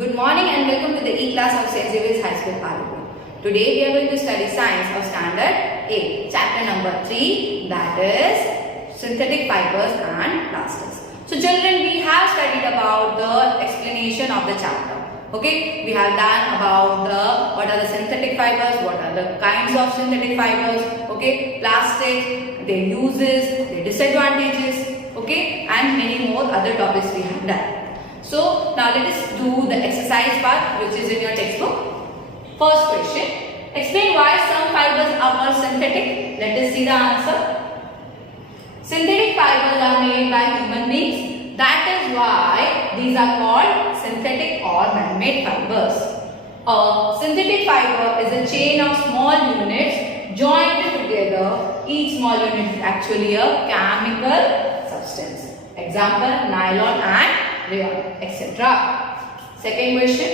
Good morning and welcome to the E-class of St. Xavier's High School, Palampur. Today we are going to study Science of Standard 8, Chapter number 3, that is Synthetic Fibers and Plastics. So children, we have studied about the explanation of the chapter. Okay, we have done about what are the synthetic fibers, what are the kinds of synthetic fibers, okay, plastics, their uses, their disadvantages, okay, and many more other topics we have done. So now let us do the exercise part which is in your textbook. First question, explain why some fibers are called synthetic. Let us see the answer. Synthetic fibers are made by human beings. That is why these are called synthetic or man-made fibers. A synthetic fiber is a chain of small units joined together. Each small unit is actually a chemical substance. Example, nylon and rayon, etc. Second question,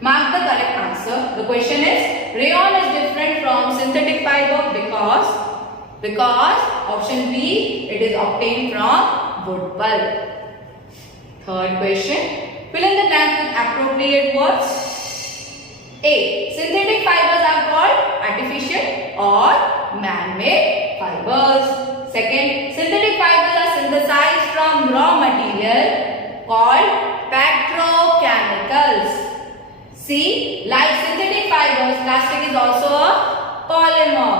mark the correct answer. The question is, rayon is different from synthetic fiber because option B, it is obtained from wood pulp. Third question, fill in the blank with appropriate words. A. Synthetic fibers are called artificial or man-made fibers. Second, synthetic fibers are synthesized from raw material called petrochemicals. C. Like synthetic fibers, plastic is also a polymer.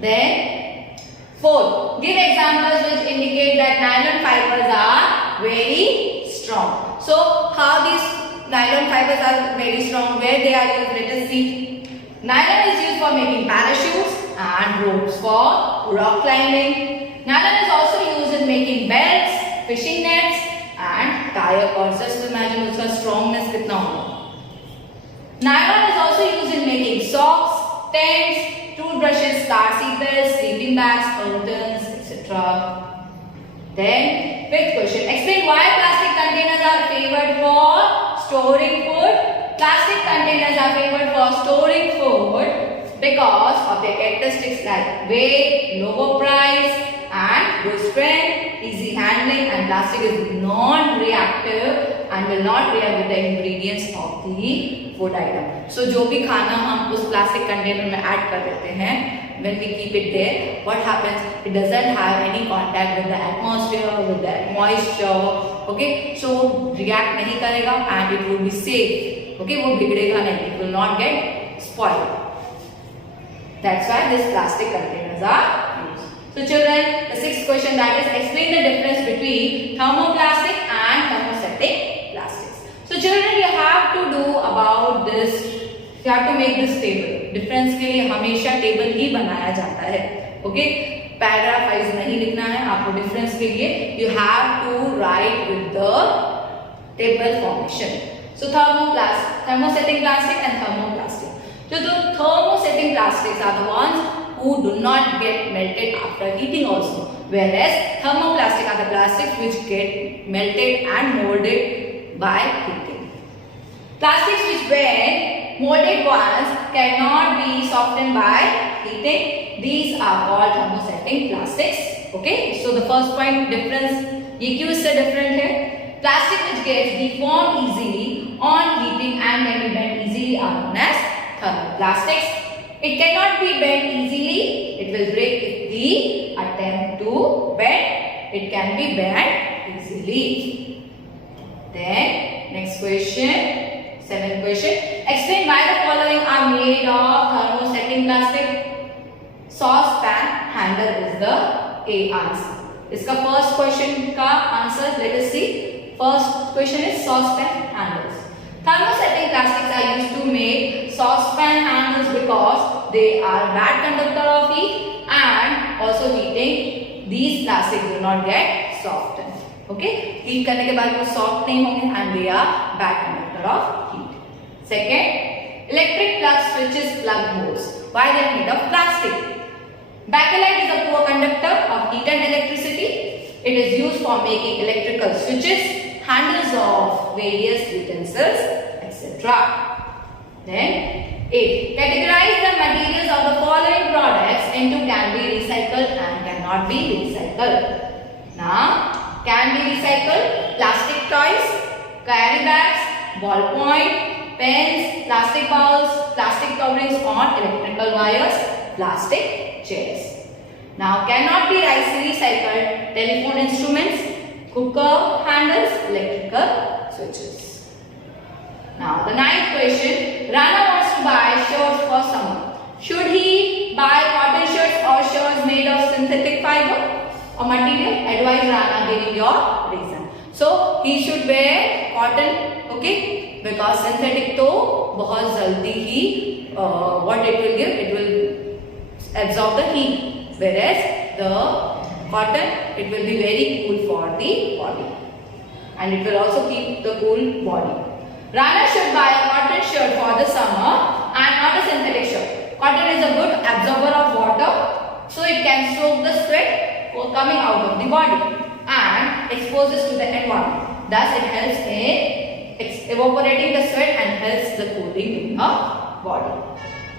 Then, fourth, give examples which indicate that nylon fibers are very strong. So, how these nylon fibers are very strong, where they are used, let us see. Nylon is used for making parachutes and ropes for rock climbing. Nylon is also used in making belts, fishing nets and tire cords. Just imagine uska strongness kitna hoga. Nylon is also used in making socks, tents, toothbrushes, car seat belts, sleeping bags, curtains, etc. Then, fifth question. Explain why plastic containers are favored for storing food. Plastic containers are favored for storing food because of their characteristics like weight, low price and good strength, easy handling, and plastic is non-reactive and will not react with the ingredients of the food item. So जो भी खाना हम उस plastic container में add कर देते हैं, when we keep it there, what happens? It doesn't have any contact with the atmosphere, with the moisture. Okay, so react नहीं करेगा and it will be safe. Okay, वो बिगड़ेगा नहीं. It will not get spoiled. That's why these plastic containers are used. So children, the sixth question, that is explain the difference between thermoplastic and thermostatic plastics. So children, you have to do about this. You have to make this table. Difference के लिए हमेशा table ही बनाया जाता है. Okay, paragraph wise नहीं लिखना है आपको. Difference के लिए you have to write with the table formation. So thermostatic plastic and thermoplastic. So the thermostatic plastics are the ones who do not get melted after heating also, whereas thermoplastic are the plastics which get melted and molded by heating. Plastics which when molded ones cannot be softened by heating, these are called thermostatic plastics. Okay, so the first point difference, ये क्यों इससे different है? Plastic which gets deformed easily on heating and can be bent easily are known as thermoplastics. It cannot be bent easily. It will break if we attempt to bend. It can be bent easily. Then next question, seventh question. Explain why the following are made of thermostatic plastic. Saucepan handle is the A answer. इसका first question का answer let us see. First question is saucepan handles. Thermostatic plastics are used to make saucepan handles because they are bad conductor of heat and also heating. These plastics do not get softened. Okay, heat करने के बाद वो soft नहीं होंगे and they are bad conductor of heat. Second, electric plug switches, plug boards. Why they are made of plastic? Bakelite is a poor conductor of heat and electricity. It is used for making electrical switches, handles of various utensils, etc. Then 8. Categorize the materials of the following products into can be recycled and cannot be recycled. Now, can be recycled plastic toys, carry bags, ballpoint, pens, plastic bowls, plastic coverings on electrical wires, plastic chairs. Now cannot be recycled telephone instruments, cooker handles, electrical switches. Now the ninth question, Rana wants to buy shirts for summer. Should he buy cotton shirts or shirts made of synthetic fiber or material? Advise Rana, giving your reason. So he should wear cotton, okay, because synthetic to बहुत जल्दी ही what it will give, it will absorb the heat, whereas the cotton, it will be very cool for the body and it will also keep the cool body. Rana should buy a cotton shirt for the summer and not a synthetic shirt. Cotton is a good absorber of water, so it can soak the sweat coming out of the body and exposes to the environment. Thus, it helps in evaporating the sweat and helps the cooling in the body.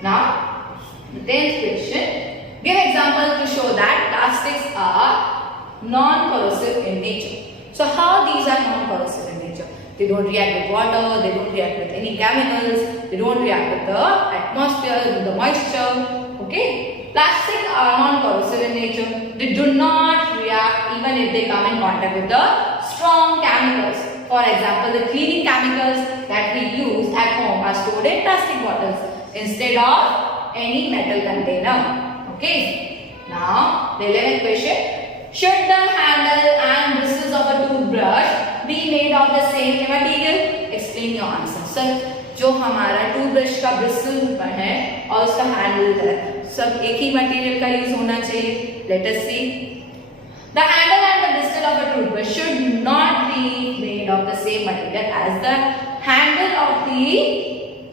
Now, the 10th question. Give examples to show that plastics are non-corrosive in nature. So, how these are non-corrosive in nature? They don't react with water, they don't react with any chemicals, they don't react with the atmosphere, with the moisture. Okay? Plastics are non-corrosive in nature. They do not react even if they come in contact with the strong chemicals. For example, the cleaning chemicals that we use at home are stored in plastic bottles instead of any metal container. Okay? Now, the 11th question. Should the handle and bristles of a toothbrush be made of the same material? Explain your answer. Sir, जो हमारा toothbrush का Bristol है और उसका handle है, सब एक ही material का यूज होना चाहिए. Let us see. The handle and the bristle of a toothbrush should not be made of the same material as the handle of the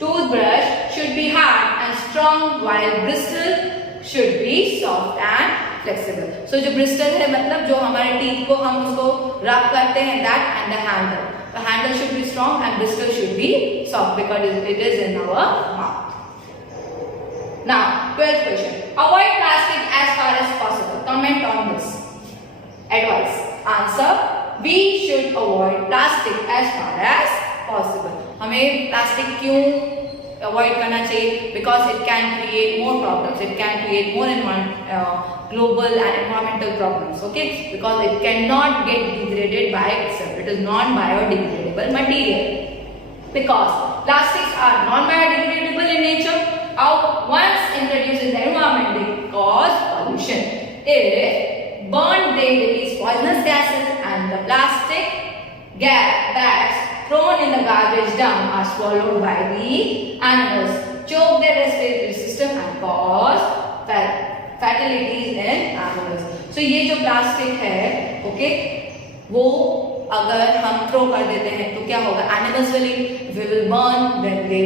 toothbrush should be hard and strong while bristle should be soft and flexible. So जो bristle है मतलब जो हमारे teeth को हम उसको rub करते हैं, that and the handle. The handle should be strong and bristle should be soft because it is in our mouth. Now, 12th question. Avoid plastic as far as possible. Comment on this. Advice. Answer. We should avoid plastic as far as possible. हमें plastic क्यों avoid करना चाहिए? Because it can create more problems. It can create more global and environmental problems. Okay? Because it cannot get degraded by itself. It is non-biodegradable material. Because plastics are non-biodegradable in nature. Once introduced in the environment, they cause pollution. If burned, they release poisonous gases, and the plastic bags thrown in the garbage dump are swallowed by the animals, choke their respiratory system, and cause fatalities in animals. So ये जो plastic है, okay, वो अगर हम throw कर देते हैं तो क्या होगा? Animals will eat. If we will burn, then they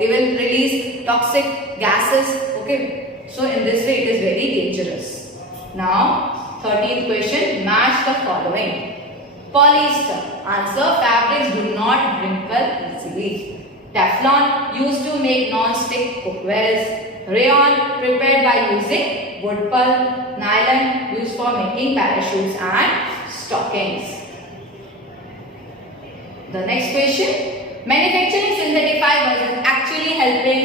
will release toxic gases. Okay, so in this way it is very dangerous. Now 13th question, match the following. Polyester. Answer. Fabrics do not wrinkle easily. Teflon, used to make non-stick cookwares. Rayon, prepared by using wood pulp. Nylon, used for making parachutes and stockings. The next question. Manufacturing synthetic fibers is actually helping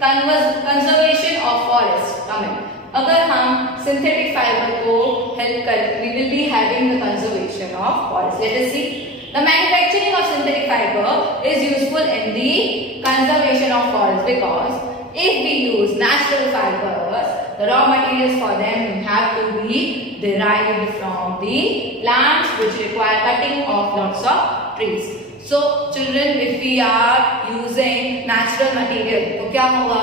conservation of forest. Comment. अगर हम synthetic fiber को help कर, we will be having the conservation of forest. Let us see. The manufacturing of synthetic fiber is useful in the conservation of forest because if we use natural fibers, the raw materials for them have to be derived from the plants which require cutting of lots of trees. So children, if we are using natural material, तो क्या होगा?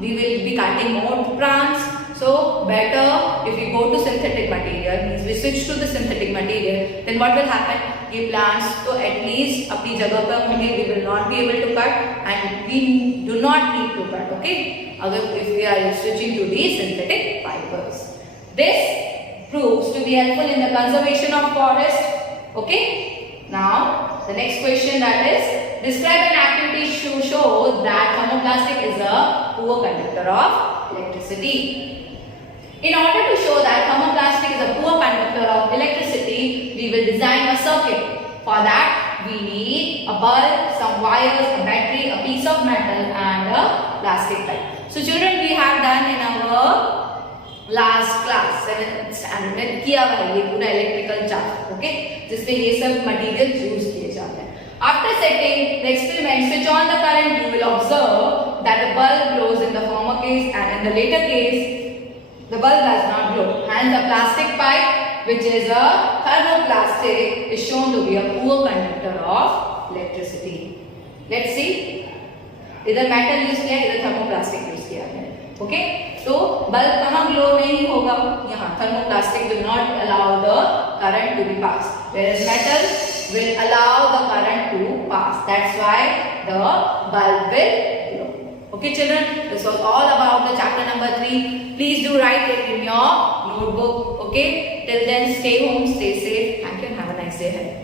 We will be cutting more plants. So better if we go to synthetic material, means we switch to the synthetic material, then what will happen? ये plants तो at least अपनी जगह पर होंगे, we will not be able to cut and we do not need to cut. Okay? अगर if we are switching to the synthetic fibers, this proves to be helpful in the conservation of forest. Okay? Now the next question, that is, describe an activity to show that thermoplastic is a poor conductor of electricity. In order to show that thermoplastic is a poor conductor of electricity, we will design a circuit. For that, we need a bulb, some wires, a battery, a piece of metal and a plastic pipe. So children, we have done in our last class 7th standard में किया हुआ है ये पूरा electrical charge, okay, जिसमें ये सब material use किए जाते हैं. After setting the experiment, switch on the current. You will observe that the bulb glows in the former case, and in the later case, the bulb does not glow. Hence, the plastic pipe, which is a thermoplastic, is shown to be a poor conductor of electricity. Let's see. इधर metal use किया है, इधर thermoplastic use किया है. Okay, तो bulb कहाँ glow नहीं होगा? यहाँ. Thermoplastic will not allow the current to be passed, whereas metal will allow the current to pass. That's why the bulb will glow. Okay children, this was all about the chapter number 3. Please do write it in your notebook. Okay, till then stay home, stay safe. Thank you and have a nice day ahead.